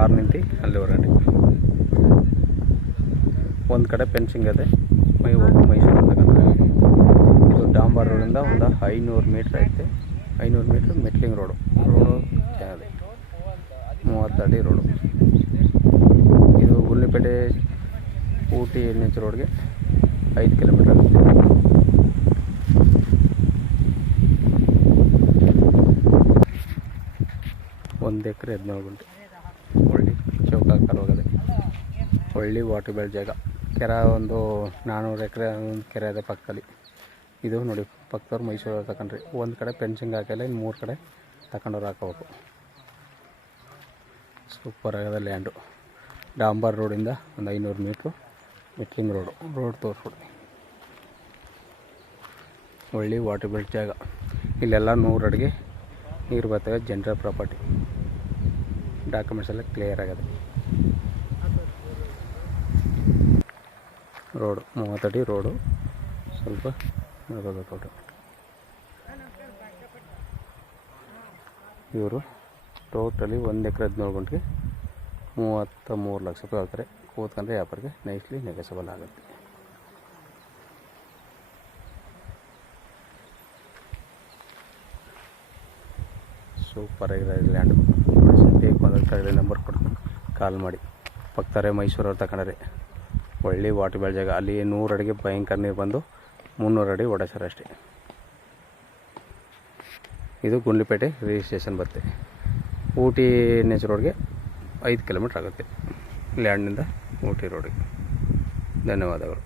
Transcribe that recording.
Car ನಿಂತು ಅಲ್ಲಿವರೆಗೆ ಒಂದು ಕಡೆ ಫೆನ್ಸಿಂಗ್ ಅದೇ ಮೈಸೂರು ಅಂತಕ್ಕಂದ್ರೆ ಇದು ಡಾಂಬರ್ ರೋಡಿಂದ ಒಂದು 500 ಮೀಟ್ರ್ ಐತೆ. 500 ಮೀಟ್ರ್ ಮೆಟ್ಲಿಂಗ್ ರೋಡು ಚೆನ್ನಾಗಿದೆ, 30 ಅಡಿ ರೋಡು. ಇದು ಗುಂಡ್ಲುಪೇಟೆ ಊಟಿ NH ರೋಡ್ಗೆ 5 ಕಿಲೋಮೀಟ್ರ್ ಆಗುತ್ತೆ. ಒಂದು ಎಕರೆ 17 ಗುಂಟೆ ಒಳ್ಳೆ ಚೌಕಾಕಾರವಾಗದೆ, ಒಳ್ಳೆ ವಾಟರ್ ಬೆಲ್ ಜಾಗ. ಕೆರೆ ಒಂದು 400 ಎಕರೆ ಒಂದು ಕೆರೆ ಇದೆ ಪಕ್ಕದಲ್ಲಿ. ಇದು ನೋಡಿ ಪಕ್ಕದವ್ರು ಮೈಸೂರು ತಗೊಂಡ್ರಿ, ಒಂದು ಕಡೆ ಫೆನ್ಸಿಂಗ್ ಹಾಕಿಲ್ಲ, ಇನ್ನು 3 ಕಡೆ ತಗೊಂಡವ್ರು ಹಾಕೋಬೇಕು. ಸೂಪರ್ ಆಗಿದೆ ಲ್ಯಾಂಡು. ಡಾಂಬರ್ ರೋಡಿಂದ ಒಂದು 500 ಮೀಟ್ರು ಮೆಟ್ಲಿಂಗ್ ರೋಡ್ ತೋರಿಸ್ಬಿಡಿ. ಒಳ್ಳೆ ವಾಟರ್ ಬೆಲ್ಟ್ ಜಾಗ. ಇಲ್ಲೆಲ್ಲ 100 ಅಡಿಗೆ ನೀರು ಬರ್ತವೆ. ಜನರಲ್ ಪ್ರಾಪರ್ಟಿ, ಡಾಕ್ಯುಮೆಂಟ್ಸ್ ಎಲ್ಲ ಕ್ಲಿಯರ್ ಆಗಿದೆ. ರೋಡು 30 ಅಡಿ ರೋಡು, ಸ್ವಲ್ಪ ನೋಡಬೇಕು. ಇವರು ಟೋಟಲಿ 1 ಎಕರೆ 17 ಗುಂಟೆಗೆ 33 ಲಕ್ಷ ರೂಪಾಯಿ ಹೇಳ್ತಾರೆ. ಕೂತ್ಕೊಂಡ್ರೆ ವ್ಯಾಪಾರಿಗೆ ನೈಸ್ಲಿ ನೆಗೆಸಬಲ್ ಆಗುತ್ತೆ. ಸೂಪರ್ ಆಗಿದೆ ಲ್ಯಾಂಡು. ಬೇಕು ಅಂದರೆ ಕೆಳಗಡೆ ನಂಬರ್ ಕೊಟ್ಟು ಕಾಲ್ ಮಾಡಿ. ಪಕ್ಕತಾರೆ ಮೈಸೂರವ್ರು ತಗೊಂಡ್ರೆ ಒಳ್ಳೆ ವಾಟರ್ ಬೆಲ್ ಜಾಗ. ಅಲ್ಲಿ 100 ಅಡಿಗೆ ಭಯಂಕರ ನೀರು ಬಂದು 300 ಅಡಿ ಓಡಾಡ್ತಾರೆ ಅಷ್ಟೇ. ಇದು ಗುಂಡ್ಲುಪೇಟೆ ರಿಜಿಸ್ಟ್ರೇಷನ್ ಬರುತ್ತೆ. ಊಟಿ NH ರೋಡ್ಗೆ 5 ಕಿಲೋಮೀಟ್ರ್ ಆಗುತ್ತೆ ಲ್ಯಾಂಡ್ನಿಂದ ಊಟಿ ರೋಡಿಗೆ. ಧನ್ಯವಾದಗಳು.